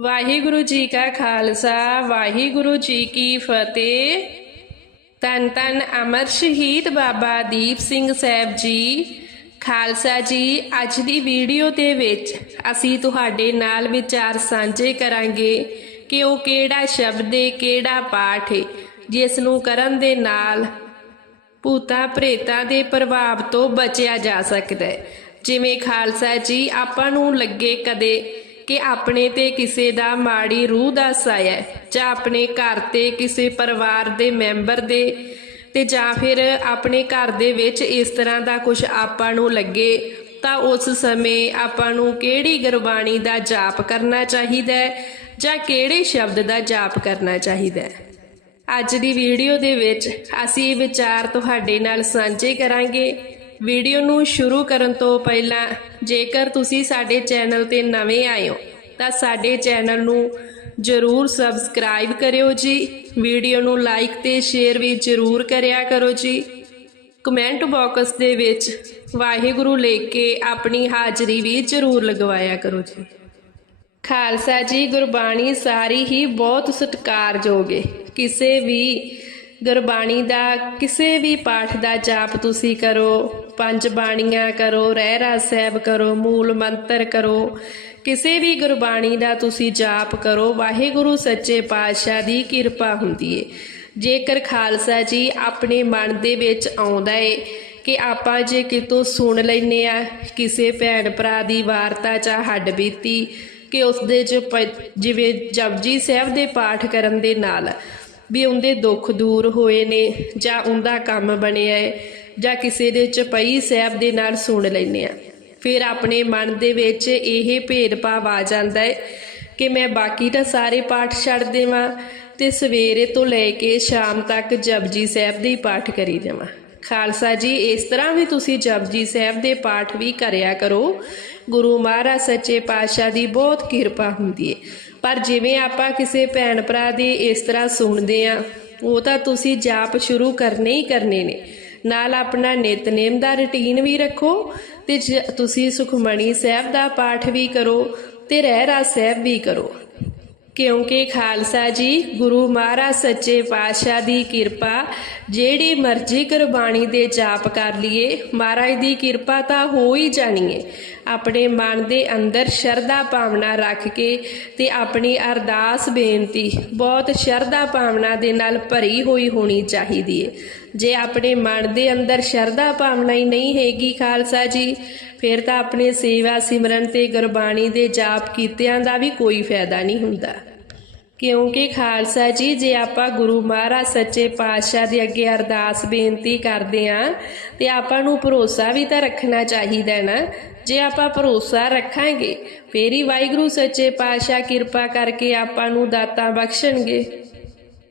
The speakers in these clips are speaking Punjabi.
ਵਾਹਿਗੁਰੂ ਜੀ ਕਾ ਖਾਲਸਾ, ਵਾਹਿਗੁਰੂ ਜੀ ਕੀ ਫਤਿਹ। ਤਨ ਤਨ ਅਮਰ ਸ਼ਹੀਦ ਬਾਬਾ ਦੀਪ ਸਿੰਘ ਸਾਹਿਬ ਜੀ। ਖਾਲਸਾ ਜੀ, ਅੱਜ ਦੀ ਵੀਡੀਓ ਦੇ ਵਿੱਚ ਅਸੀਂ ਤੁਹਾਡੇ ਨਾਲ ਵਿਚਾਰ ਸਾਂਝੇ ਕਰਾਂਗੇ ਕਿ ਉਹ ਕਿਹੜਾ ਸ਼ਬਦ ਹੈ ਕਿਹੜਾ ਪਾਠ ਹੈ ਜਿਸ ਨੂੰ ਕਰਨ ਦੇ ਨਾਲ ਭੂਤਾਂ ਪ੍ਰੇਤਾਂ ਦੇ ਪ੍ਰਭਾਵ ਤੋਂ ਬਚਿਆ ਜਾ ਸਕਦਾ ਹੈ ਜਿਵੇਂ ਖਾਲਸਾ ਜੀ, ਆਪਾਂ ਨੂੰ ਲੱਗੇ ਕਦੇ ਕਿ ਆਪਣੇ ਤੇ ਕਿਸੇ ਦਾ ਮਾੜੀ ਰੂਹ ਦਾ ਸਾਇਆ ਹੈ, ਜਾਂ ਆਪਣੇ ਘਰ ਤੇ ਕਿਸੇ ਪਰਿਵਾਰ ਦੇ ਮੈਂਬਰ ਦੇ ਤੇ ਜਾਂ ਫਿਰ ਆਪਣੇ ਘਰ ਦੇ ਵਿੱਚ ਇਸ ਤਰ੍ਹਾਂ ਦਾ ਕੁਝ ਆਪਾਂ ਨੂੰ ਲੱਗੇ ਤਾਂ ਉਸ ਸਮੇਂ ਆਪਾਂ ਨੂੰ ਕਿਹੜੀ ਗੁਰਬਾਣੀ ਦਾ ਜਾਪ ਕਰਨਾ ਚਾਹੀਦਾ ਹੈ ਜਾਂ ਕਿਹੜੇ ਸ਼ਬਦ ਦਾ ਜਾਪ ਕਰਨਾ ਚਾਹੀਦਾ ਹੈ? ਅੱਜ ਦੀ ਵੀਡੀਓ ਦੇ ਵਿੱਚ ਅਸੀਂ ਇਹ ਵਿਚਾਰ ਤੁਹਾਡੇ ਨਾਲ ਸਾਂਝੇ ਕਰਾਂਗੇ। ਵੀਡੀਓ ਨੂੰ ਸ਼ੁਰੂ ਕਰਨ ਤੋਂ ਪਹਿਲਾਂ ਜੇਕਰ ਤੁਸੀਂ ਸਾਡੇ ਚੈਨਲ ਤੇ ਨਵੇਂ ਆਏ ਹੋ ਤਾਂ ਸਾਡੇ ਚੈਨਲ ਨੂੰ ਜਰੂਰ ਸਬਸਕ੍ਰਾਈਬ ਕਰਿਓ ਜੀ। ਵੀਡੀਓ ਨੂੰ ਲਾਈਕ ਤੇ ਸ਼ੇਅਰ ਵੀ ਜਰੂਰ ਕਰਿਆ ਕਰੋ ਜੀ। ਕਮੈਂਟ ਬਾਕਸ ਦੇ ਵਿੱਚ ਵਾਹਿਗੁਰੂ ਲਿਖ ਕੇ ਆਪਣੀ ਹਾਜ਼ਰੀ ਵੀ ਜਰੂਰ ਲਗਵਾਇਆ ਕਰੋ ਜੀ। ਖਾਲਸਾ ਜੀ, ਗੁਰਬਾਣੀ ਸਾਰੀ ਹੀ ਬਹੁਤ ਸਤਿਕਾਰਯੋਗ ਹੈ ਕਿਸੇ ਵੀ ਗੁਰਬਾਣੀ ਦਾ, ਕਿਸੇ ਵੀ ਪਾਠ ਦਾ ਜਾਪ ਤੁਸੀਂ ਕਰੋ। ਪੰਜ ਬਾਣੀਆਂ ਕਰੋ ਰਹਿਰਾ ਸਾਹਿਬ ਕਰੋ, ਮੂਲ ਮੰਤਰ ਕਰੋ। ਕਿਸੇ ਵੀ ਗੁਰਬਾਣੀ ਦਾ ਤੁਸੀਂ ਜਾਪ ਕਰੋ, ਵਾਹਿਗੁਰੂ ਸੱਚੇ ਪਾਤਸ਼ਾਹ ਦੀ ਕਿਰਪਾ ਹੁੰਦੀ ਏ। ਜੇਕਰ ਖਾਲਸਾ ਜੀ ਆਪਣੇ ਮਨ ਦੇ ਵਿੱਚ ਆਉਂਦਾ ਏ ਕਿ ਆਪਾਂ ਜੇ ਕਿਤੋਂ ਸੁਣ ਲੈਨੇ ਆ, ਕਿਸੇ ਭੈਣ ਭਰਾ ਦੀ ਵਾਰਤਾ ਜਾਂ ਹੱਡ ਬੀਤੀ ਕਿ ਉਸ ਦੇ ਚ ਪ- ਜਿਵੇਂ ਜਪਜੀ ਸਾਹਿਬ ਦੇ ਪਾਠ ਕਰਨ ਦੇ ਨਾਲ ਵੀ ਉਹਦੇ ਦੁੱਖ ਦੂਰ ਹੋਏ ਨੇ ਜਾਂ ਉਹਦਾ ਕੰਮ ਬਣਿਆ ਹੈ ਜਾਂ ਕਿਸੇ ਦੇ ਚਪਈ ਸਾਹਿਬ ਦੇ ਨਾਲ ਸੁਣ ਲੈਨੇ ਆ ਫਿਰ ਆਪਣੇ ਮਨ ਦੇ ਵਿੱਚ ਇਹ ਭੇਦਭਾਵ ਆ ਜਾਂਦਾ ਹੈ ਕਿ ਮੈਂ ਬਾਕੀ ਤਾਂ ਸਾਰੇ ਪਾਠ ਛੱਡ ਦੇਵਾਂ ਤੇ ਸਵੇਰੇ ਤੋਂ ਲੈ ਕੇ ਸ਼ਾਮ ਤੱਕ ਜਪਜੀ ਸਾਹਿਬ ਦੇ ਹੀ ਪਾਠ ਕਰੀ ਜਾਵਾਂ। ਖਾਲਸਾ ਜੀ, ਇਸ ਤਰ੍ਹਾਂ ਵੀ ਤੁਸੀਂ ਜਪਜੀ ਸਾਹਿਬ ਦੇ ਪਾਠ ਵੀ ਕਰਿਆ ਕਰੋ। ਗੁਰੂ ਮਹਾਰਾਜ ਸੱਚੇ ਪਾਤਸ਼ਾਹ ਦੀ ਬਹੁਤ ਕਿਰਪਾ ਹੁੰਦੀ ਹੈ। ਪਰ ਜਿਵੇਂ ਆਪਾਂ ਕਿਸੇ ਭੈਣ ਭਰਾ ਦੀ ਇਸ ਤਰ੍ਹਾਂ ਸੁਣਦੇ ਆ ਉਹ ਤਾਂ ਤੁਸੀਂ ਜਾਪ ਸ਼ੁਰੂ ਕਰਨੇ ਹੀ ਕਰਨੇ ਨੇ। ਨਾਲ ਆਪਣਾ ਨਿਤਨੇਮ ਦਾ ਰੁਟੀਨ ਵੀ ਰੱਖੋ ਤੇ ਜ- ਤੁਸੀਂ ਸੁਖਮਣੀ ਸਾਹਿਬ ਦਾ ਪਾਠ ਵੀ ਕਰੋ ਤੇ ਰਹਿਰਾ ਸਾਹਿਬ ਵੀ ਕਰੋ। ਕਿਉਂਕਿ ਖਾਲਸਾ ਜੀ, ਗੁਰੂ ਮਹਾਰਾਜ ਸੱਚੇ ਪਾਤਸ਼ਾਹ ਦੀ ਕਿਰਪਾ, ਜਿਹੜੀ ਮਰਜ਼ੀ ਗੁਰਬਾਣੀ ਦੇ ਜਾਪ ਕਰ ਲਈਏ, ਮਹਾਰਾਜ ਦੀ ਕਿਰਪਾ ਤਾਂ ਹੋ ਹੀ ਜਾਣੀ ਏ। ਆਪਣੇ ਮਨ ਦੇ ਅੰਦਰ ਸ਼ਰਧਾ ਭਾਵਨਾ ਰੱਖ ਕੇ ਤੇ ਆਪਣੀ ਅਰਦਾਸ ਬੇਨਤੀ, ਬਹੁਤ ਸ਼ਰਧਾ ਭਾਵਨਾ ਦੇ ਨਾਲ ਭਰੀ ਹੋਈ ਹੋਣੀ ਚਾਹੀਦੀ ਏ। ਜੇ ਆਪਣੇ ਮਨ ਦੇ ਅੰਦਰ ਸ਼ਰਧਾ ਭਾਵਨਾ ਹੀ ਨਹੀਂ ਹੈਗੀ ਖਾਲਸਾ ਜੀ, ਫਿਰ ਤਾਂ ਆਪਣੇ ਸੇਵਾ ਸਿਮਰਨ ਤੇ ਗੁਰਬਾਣੀ ਦੇ ਜਾਪ ਕੀਤਿਆਂ ਦਾ ਵੀ ਕੋਈ ਫਾਇਦਾ ਨਹੀਂ ਹੁੰਦਾ। ਕਿਉਂਕਿ ਖਾਲਸਾ ਜੀ, ਜੇ ਆਪਾਂ ਗੁਰੂ ਮਹਾਰਾਜ ਸੱਚੇ ਪਾਤਸ਼ਾਹ ਦੇ ਅੱਗੇ ਅਰਦਾਸ ਬੇਨਤੀ ਕਰਦੇ ਆਂ ਤੇ ਆਪਾਂ ਨੂੰ ਭਰੋਸਾ ਵੀ ਤਾਂ ਰੱਖਣਾ ਚਾਹੀਦਾ ਹੈ ਨਾ। ਜੇ ਆਪਾਂ ਭਰੋਸਾ ਰੱਖਾਂਗੇ, ਫੇਰ ਹੀ ਵਾਹਿਗੁਰੂ ਸੱਚੇ ਪਾਤਸ਼ਾਹ ਕਿਰਪਾ ਕਰਕੇ ਆਪਾਂ ਨੂੰ ਦਾਤਾਂ ਬਖਸ਼ਣਗੇ।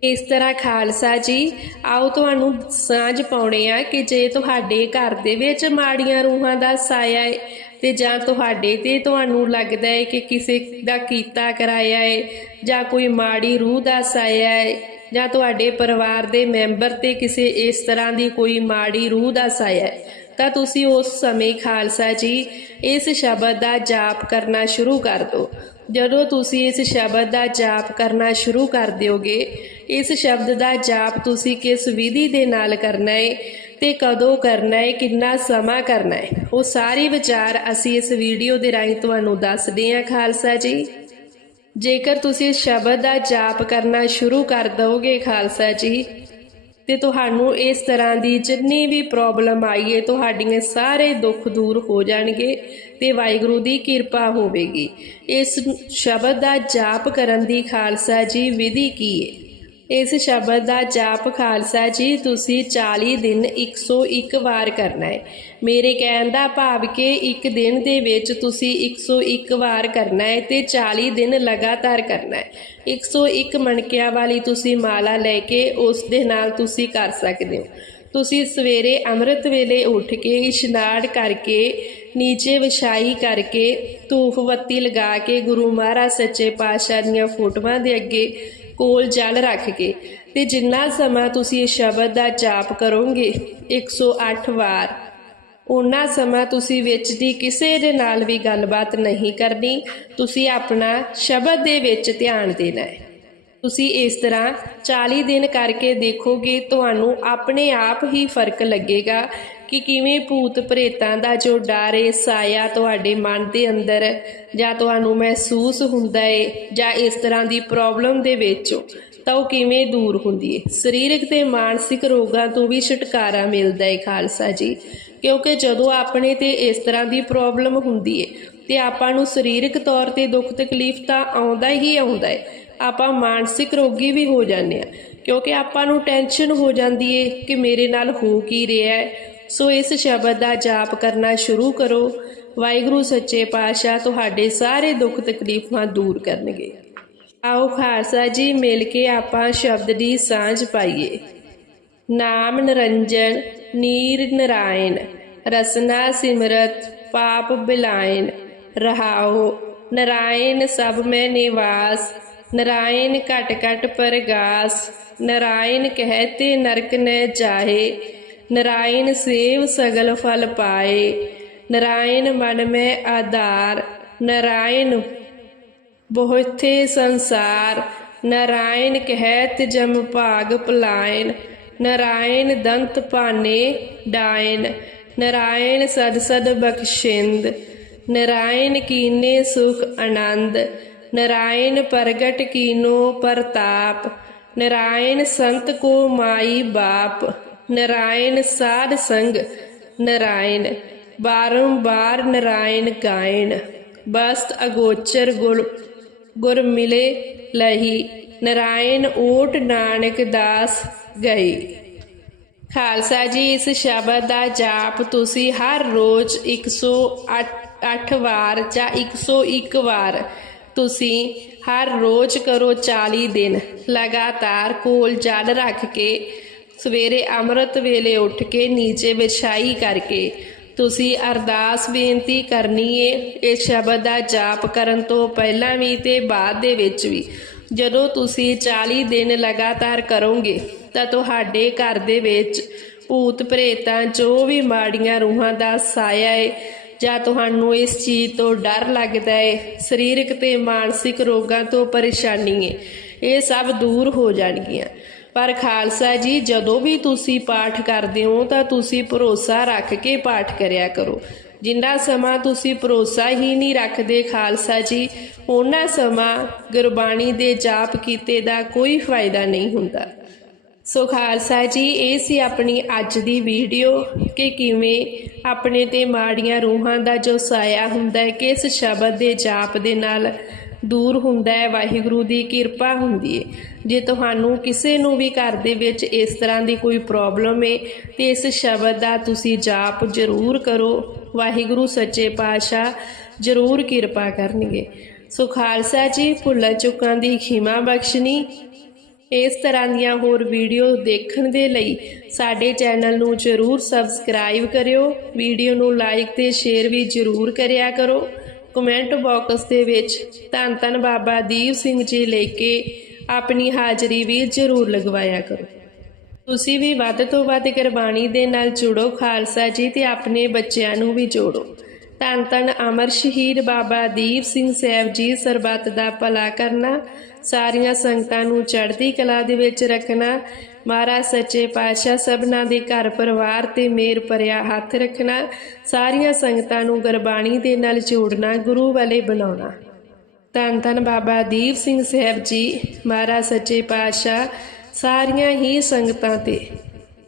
ਇਸ ਤਰ੍ਹਾਂ ਖਾਲਸਾ ਜੀ, ਆਓ ਤੁਹਾਨੂੰ ਸਾਂਝ ਪਾਉਣੇ ਆ ਕਿ ਜੇ ਤੁਹਾਡੇ ਘਰ ਦੇ ਵਿੱਚ ਮਾੜੀਆਂ ਰੂਹਾਂ ਦਾ ਸਾਇਆ ਹੈ ਤੇ ਜਾਂ ਤੁਹਾਡੇ ਤੇ ਤੁਹਾਨੂੰ ਲੱਗਦਾ ਹੈ ਕਿ ਕਿਸੇ ਦਾ ਕੀਤਾ ਕਰਾਇਆ ਹੈ ਜਾਂ ਕੋਈ ਮਾੜੀ ਰੂਹ ਦਾ ਸਾਇਆ ਹੈ ਜਾਂ ਤੁਹਾਡੇ ਪਰਿਵਾਰ ਦੇ ਮੈਂਬਰ ਤੇ ਕਿਸੇ ਇਸ ਤਰ੍ਹਾਂ ਦੀ ਕੋਈ ਮਾੜੀ ਰੂਹ ਦਾ ਸਾਇਆ ਹੈ ਤਾਂ ਤੁਸੀਂ ਉਸ ਸਮੇਂ ਖਾਲਸਾ ਜੀ, ਇਸ ਸ਼ਬਦ ਦਾ ਜਾਪ ਕਰਨਾ ਸ਼ੁਰੂ ਕਰ ਦਿਓ। ਜਦੋਂ ਤੁਸੀਂ ਇਸ ਸ਼ਬਦ ਦਾ ਜਾਪ ਕਰਨਾ ਸ਼ੁਰੂ ਕਰ ਦਿਓਗੇ, ਇਸ ਸ਼ਬਦ ਦਾ ਜਾਪ ਤੁਸੀਂ ਕਿਸ ਵਿਧੀ ਦੇ ਨਾਲ ਕਰਨਾ ਹੈ ਤੇ ਕਦੋਂ ਕਰਨਾ ਹੈ ਕਿੰਨਾ ਸਮਾਂ ਕਰਨਾ ਹੈ ਉਹ ਸਾਰੇ ਵਿਚਾਰ ਅਸੀਂ ਇਸ ਵੀਡੀਓ ਦੇ ਰਾਹੀਂ ਤੁਹਾਨੂੰ ਦੱਸਦੇ ਹਾਂ ਖਾਲਸਾ ਜੀ। ਜੇਕਰ ਤੁਸੀਂ ਸ਼ਬਦ ਦਾ ਜਾਪ ਕਰਨਾ ਸ਼ੁਰੂ ਕਰ ਦਿਓਗੇ ਖਾਲਸਾ ਜੀ ਤੇ ਤੁਹਾਨੂੰ ਇਸ ਤਰ੍ਹਾਂ ਦੀ ਜਿੰਨੀ ਵੀ ਪ੍ਰੋਬਲਮ ਆਈ ਹੈ, ਤੁਹਾਡੀਆਂ ਸਾਰੇ ਦੁੱਖ ਦੂਰ ਹੋ ਜਾਣਗੇ ਤੇ ਵਾਹਿਗੁਰੂ ਦੀ ਕਿਰਪਾ ਹੋਵੇਗੀ। ਇਸ ਸ਼ਬਦ ਦਾ ਜਾਪ ਕਰਨ ਦੀ ਖਾਲਸਾ ਜੀ, ਵਿਧੀ ਕੀ ਹੈ? ਇਸ ਸ਼ਬਦ ਦਾ ਜਾਪ ਖਾਲਸਾ ਜੀ, ਤੁਸੀਂ 40 ਦਿਨ 101 ਵਾਰ ਕਰਨਾ ਹੈ। ਮੇਰੇ ਕਹਿਣ ਦਾ ਭਾਵ ਕਿ ਇੱਕ ਦਿਨ ਦੇ ਵਿੱਚ ਤੁਸੀਂ 101 ਵਾਰ ਕਰਨਾ ਹੈ ਤੇ 40 ਦਿਨ ਲਗਾਤਾਰ ਕਰਨਾ ਹੈ। 101 ਮਣਕਿਆਂ ਵਾਲੀ ਤੁਸੀਂ ਮਾਲਾ ਲੈ ਕੇ ਉਸ ਦੇ ਨਾਲ ਤੁਸੀਂ ਕਰ ਸਕਦੇ ਹੋ। ਤੁਸੀਂ ਸਵੇਰੇ ਅੰਮ੍ਰਿਤ ਵੇਲੇ ਉੱਠ ਕੇ ਇਸ਼ਨਾਨ ਕਰਕੇ, ਨੀਚੇ ਵਿਛਾਈ ਕਰਕੇ, ਧੂਫ ਬੱਤੀ ਲਗਾ ਕੇ ਗੁਰੂ ਮਹਾਰਾਜ ਸੱਚੇ ਪਾਤਸ਼ਾਹ ਦੀਆਂ ਫੋਟੋਆਂ ਦੇ ਅੱਗੇ ਕੋਲ ਜਲ ਰੱਖ ਕੇ ਤੇ ਜਿੰਨਾ ਸਮਾਂ ਤੁਸੀਂ ਇਹ ਸ਼ਬਦ ਦਾ ਜਾਪ ਕਰੋਗੇ 108 ਵਾਰ। ਉਹਨਾਂ ਸਮਾਂ ਤੁਸੀਂ ਵਿੱਚ ਦੀ ਕਿਸੇ ਦੇ ਨਾਲ ਵੀ ਗੱਲਬਾਤ ਨਹੀਂ ਕਰਨੀ, ਤੁਸੀਂ ਆਪਣਾ ਸ਼ਬਦ ਦੇ ਵਿੱਚ ਧਿਆਨ ਦੇਣਾ ਹੈ। ਤੁਸੀਂ ਇਸ ਤਰ੍ਹਾਂ 40 ਦਿਨ ਕਰਕੇ ਦੇਖੋਗੇ, ਤੁਹਾਨੂੰ ਆਪਣੇ ਆਪ ਹੀ ਫ਼ਰਕ ਲੱਗੇਗਾ ਕਿ ਕਿਵੇਂ ਭੂਤ ਪ੍ਰੇਤਾਂ ਦਾ ਜੋ ਡਰ ਏ, ਸਾਇਆ ਤੁਹਾਡੇ ਮਨ ਦੇ ਅੰਦਰ ਜਾਂ ਤੁਹਾਨੂੰ ਮਹਿਸੂਸ ਹੁੰਦਾ ਏ ਜਾਂ ਇਸ ਤਰ੍ਹਾਂ ਦੀ ਪ੍ਰੋਬਲਮ ਦੇ ਵਿੱਚ ਤਾਂ ਉਹ ਕਿਵੇਂ ਦੂਰ ਹੁੰਦੀ ਏ। ਸਰੀਰਕ ਤੇ ਮਾਨਸਿਕ ਰੋਗਾਂ ਤੋਂ ਵੀ ਛੁਟਕਾਰਾ ਮਿਲਦਾ ਏ ਖਾਲਸਾ ਜੀ, ਕਿਉਂਕਿ ਜਦੋਂ ਆਪਣੇ ਤੇ ਇਸ ਤਰ੍ਹਾਂ ਦੀ ਪ੍ਰੋਬਲਮ ਹੁੰਦੀ ਏ ਤੇ ਆਪਾਂ ਨੂੰ ਸਰੀਰਕ ਤੌਰ ਤੇ ਦੁੱਖ ਤਕਲੀਫ ਤਾਂ ਆਉਂਦਾ ਹੀ ਆਉਂਦਾ ਏ ਆਪਾਂ ਮਾਨਸਿਕ ਰੋਗੀ ਵੀ ਹੋ ਜਾਂਦੇ ਆ। ਕਿਉਂਕਿ ਆਪਾਂ ਨੂੰ ਟੈਨਸ਼ਨ ਹੋ ਜਾਂਦੀ ਏ ਕਿ ਮੇਰੇ ਨਾਲ ਹੋ ਕੀ ਰਿਹਾ ਹੈ। ਸੋ ਇਸ ਸ਼ਬਦ ਦਾ ਜਾਪ ਕਰਨਾ ਸ਼ੁਰੂ ਕਰੋ। ਵਾਹਿਗੁਰੂ ਸੱਚੇ ਪਾਤਸ਼ਾਹ, ਤੁਹਾਡੇ ਸਾਰੇ ਦੁੱਖ ਤਕਲੀਫਾਂ ਦੂਰ ਕਰਨਗੇ। ਆਓ ਖਾਲਸਾ ਜੀ, ਮਿਲ ਕੇ ਆਪਾਂ ਸ਼ਬਦ ਦੀ ਸਾਂਝ ਪਾਈਏ। ਨਾਮ ਨਿਰੰਜਨ, ਨੀਰ ਨਰਾਇਣ, ਰਸਨਾ ਸਿਮਰਤ, ਪਾਪ ਬਿਲਾਇਨ ਰਹਾਓ, ਨਰਾਇਣ ਸਭ ਮੈਂ ਨਿਵਾਸ ਨਰਾਇਣ ਘਟ ਘਟ ਪਰਗਾਸ, ਨਰਾਇਣ ਕਹਤੇ ਨਰਕ ਨ ਜਾਹੇ, ਨਰਾਇਣ ਸੇਵ ਸਗਲ ਫਲ ਪਾਏ, ਨਰਾਇਣ ਮਨ ਮੈਂ ਆਧਾਰ, ਨਰਾਇਣ ਬਹੁਤੇ ਸੰਸਾਰ, ਨਰਾਇਣ ਕਹਿਤ ਜਮ ਭਾਗ ਪਲਾਇਨ ਨਰਾਇਣ ਦੰਤ ਪਾਨੇ ਡਾਇਨ ਨਰਾਇਣ ਸਦ ਸਦ ਬਖਸ਼ਿੰਦ, ਨਰਾਇਣ ਕੀਨੇ ਸੁਖ ਆਨੰਦ ਨਰਾਇਣ ਪ੍ਰਗਟ ਕੀਨੋ ਪ੍ਰਤਾਪ, ਨਾਰਾਇਣ ਸੰਤ ਕੋ ਮਾਈ ਬਾਪ, ਨਾਰਾਇਣ ਸਾਧ ਸੰਗ ਨਾਰਾਇਣ ਬਾਰੰਬਾਰ ਨਾਰਾਇਣ ਗਾਇਣ, ਬਸਤ ਅਗੋਚਰ ਗੁਰ ਗੁਰ ਮਿਲੇ ਲਹੀ, ਨਾਰਾਇਣ ਓਟ ਨਾਨਕ ਦਾਸ ਗਈ। ਖਾਲਸਾ ਜੀ, ਇਸ ਸ਼ਬਦ ਦਾ ਜਾਪ ਤੁਸੀਂ ਹਰ ਰੋਜ਼ 108 ਵਾਰ ਜਾਂ 101 ਵਾਰ ਤੁਸੀਂ ਹਰ ਰੋਜ਼ ਕਰੋ 40 ਦਿਨ ਲਗਾਤਾਰ ਕੋਲ ਜਲ ਰੱਖ ਕੇ, ਸਵੇਰੇ ਅੰਮ੍ਰਿਤ ਵੇਲੇ ਉੱਠ ਕੇ ਨੀਚੇ ਵਿਛਾਈ ਕਰਕੇ ਤੁਸੀਂ ਅਰਦਾਸ ਬੇਨਤੀ ਕਰਨੀ ਏ, ਇਹ ਸ਼ਬਦ ਦਾ ਜਾਪ ਕਰਨ ਤੋਂ ਪਹਿਲਾਂ ਵੀ ਤੇ ਬਾਅਦ ਦੇ ਵਿੱਚ ਵੀ। ਜਦੋਂ ਤੁਸੀਂ 40 ਦਿਨ ਲਗਾਤਾਰ ਕਰੋਗੇ, ਤਾਂ ਤੁਹਾਡੇ ਘਰ ਦੇ ਵਿੱਚ ਭੂਤ ਪ੍ਰੇਤਾਂ ਜੋ ਵੀ ਮਾੜੀਆਂ ਰੂਹਾਂ ਦਾ ਸਾਇਆ ਏ ਜਾਂ ਤੁਹਾਨੂੰ ਇਸ ਚੀਜ਼ ਤੋਂ ਡਰ ਲੱਗਦਾ ਹੈ ਸਰੀਰਕ ਤੇ ਮਾਨਸਿਕ ਰੋਗਾਂ ਤੋਂ ਪਰੇਸ਼ਾਨੀ ਏ, ਇਹ ਸਭ ਦੂਰ ਹੋ ਜਾਣਗੀਆਂ। ਪਰ ਖਾਲਸਾ ਜੀ, ਜਦੋਂ ਵੀ ਤੁਸੀਂ ਪਾਠ ਕਰਦੇ ਹੋ ਤਾਂ ਤੁਸੀਂ ਭਰੋਸਾ ਰੱਖ ਕੇ ਪਾਠ ਕਰਿਆ ਕਰੋ। ਜਿੰਨਾ ਸਮਾਂ ਤੁਸੀਂ ਭਰੋਸਾ ਹੀ ਨਹੀਂ ਰੱਖਦੇ ਖਾਲਸਾ ਜੀ ਉਹਨਾਂ ਸਮਾਂ ਗੁਰਬਾਣੀ ਦੇ ਜਾਪ ਕੀਤੇ ਦਾ ਕੋਈ ਫਾਇਦਾ ਨਹੀਂ ਹੁੰਦਾ। ਸੋ ਖਾਲਸਾ ਜੀ, ਇਹ ਸੀ ਆਪਣੀ ਅੱਜ ਦੀ ਵੀਡੀਓ ਕਿ ਕਿਵੇਂ ਆਪਣੇ ਤੇ ਮਾੜੀਆਂ ਰੂਹਾਂ ਦਾ ਜੋ ਸਾਇਆ ਹੁੰਦਾ ਹੈ, ਕਿਸ ਸ਼ਬਦ ਦੇ ਜਾਪ ਦੇ ਨਾਲ ਦੂਰ ਹੁੰਦਾ ਹੈ, ਵਾਹਿਗੁਰੂ ਦੀ ਕਿਰਪਾ ਹੁੰਦੀ ਹੈ। ਜੇ ਤੁਹਾਨੂੰ ਕਿਸੇ ਨੂੰ ਵੀ ਘਰ ਦੇ ਵਿੱਚ ਇਸ ਤਰ੍ਹਾਂ ਦੀ ਕੋਈ ਪ੍ਰੋਬਲਮ ਹੈ, ਤੇ ਇਸ ਸ਼ਬਦ ਦਾ ਤੁਸੀਂ ਜਾਪ ਜ਼ਰੂਰ ਕਰੋ। ਵਾਹਿਗੁਰੂ ਸੱਚੇ ਪਾਤਸ਼ਾਹ ਜ਼ਰੂਰ ਕਿਰਪਾ ਕਰਨਗੇ। ਸੋ ਖਾਲਸਾ ਜੀ ਭੁੱਲਾਂ ਚੁੱਕਾਂ ਦੀ ਖਿਮਾ ਬਖਸ਼ਣੀ। ਇਸ ਤਰ੍ਹਾਂ ਦੀਆਂ ਹੋਰ ਵੀਡੀਓ ਦੇਖਣ ਦੇ ਲਈ ਸਾਡੇ ਚੈਨਲ ਨੂੰ ਜਰੂਰ ਸਬਸਕ੍ਰਾਈਬ ਕਰਿਓ। ਵੀਡੀਓ ਨੂੰ ਲਾਈਕ ਤੇ ਸ਼ੇਅਰ ਵੀ ਜਰੂਰ ਕਰਿਆ ਕਰੋ। ਕਮੈਂਟ ਬਾਕਸ ਦੇ ਵਿੱਚ ਧੰਨ ਧੰਨ ਬਾਬਾ ਦੀਪ ਸਿੰਘ ਜੀ ਲੈ ਕੇ ਆਪਣੀ ਹਾਜ਼ਰੀ ਵੀ ਜਰੂਰ ਲਗਵਾਇਆ ਕਰੋ। ਤੁਸੀਂ ਵੀ ਵੱਧ ਤੋਂ ਵੱਧ ਗੁਰਬਾਣੀ ਦੇ ਨਾਲ ਜੁੜੋ, ਖਾਲਸਾ ਜੀ, ਤੇ ਆਪਣੇ ਬੱਚਿਆਂ ਨੂੰ ਵੀ ਜੋੜੋ। ਧੰਨ ਧੰਨ ਅਮਰ ਸ਼ਹੀਦ ਬਾਬਾ ਦੀਪ ਸਿੰਘ ਸਾਹਿਬ ਜੀ ਸਰਬੱਤ ਦਾ ਭਲਾ ਕਰਨਾ। ਸਾਰੀਆਂ ਸੰਗਤਾਂ ਨੂੰ ਚੜ੍ਹਦੀ ਕਲਾ ਦੇ ਵਿੱਚ ਰੱਖਣਾ। ਮਹਾਰਾਜ ਸੱਚੇ ਪਾਤਸ਼ਾਹ ਸਭਨਾਂ ਦੇ ਘਰ ਪਰਿਵਾਰ ਤੇ ਮੇਰ ਭਰਿਆ ਹੱਥ ਰੱਖਣਾ। ਸਾਰੀਆਂ ਸੰਗਤਾਂ ਨੂੰ ਗੁਰਬਾਣੀ ਦੇ ਨਾਲ ਜੋੜਨਾ, ਗੁਰੂ ਵਾਲੇ ਬਣਾਉਣਾ। ਧੰਨ ਧੰਨ ਬਾਬਾ ਦੀਪ ਸਿੰਘ ਸਾਹਿਬ ਜੀ, ਮਹਾਰਾਜ ਸੱਚੇ ਪਾਤਸ਼ਾਹ, ਸਾਰੀਆਂ ਹੀ ਸੰਗਤਾਂ ਤੇ।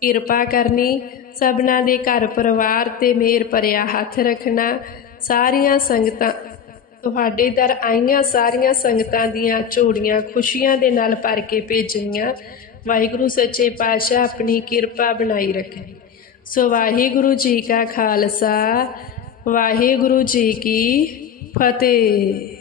ਕਿਰਪਾ ਕਰਨੀ, ਸਭਨਾਂ ਦੇ ਘਰ ਪਰਿਵਾਰ ਤੇ ਮੇਰ ਭਰਿਆ ਹੱਥ ਰੱਖਣਾ। ਸਾਰੀਆਂ ਸੰਗਤਾਂ ਤੁਹਾਡੇ ਦਰ ਆਈਆਂ ਸਾਰੀਆਂ ਸੰਗਤਾਂ ਦੀਆਂ ਝੋੜੀਆਂ ਖੁਸ਼ੀਆਂ ਦੇ ਨਾਲ ਭਰ ਕੇ ਭੇਜਣੀਆਂ। ਵਾਹਿਗੁਰੂ ਸੱਚੇ ਪਾਤਸ਼ਾਹ ਆਪਣੀ ਕਿਰਪਾ ਬਣਾਈ ਰੱਖੇ। ਸੋ ਵਾਹਿਗੁਰੂ ਜੀ ਕਾ ਖਾਲਸਾ, ਵਾਹਿਗੁਰੂ ਜੀ ਕੀ ਫਤਿਹ।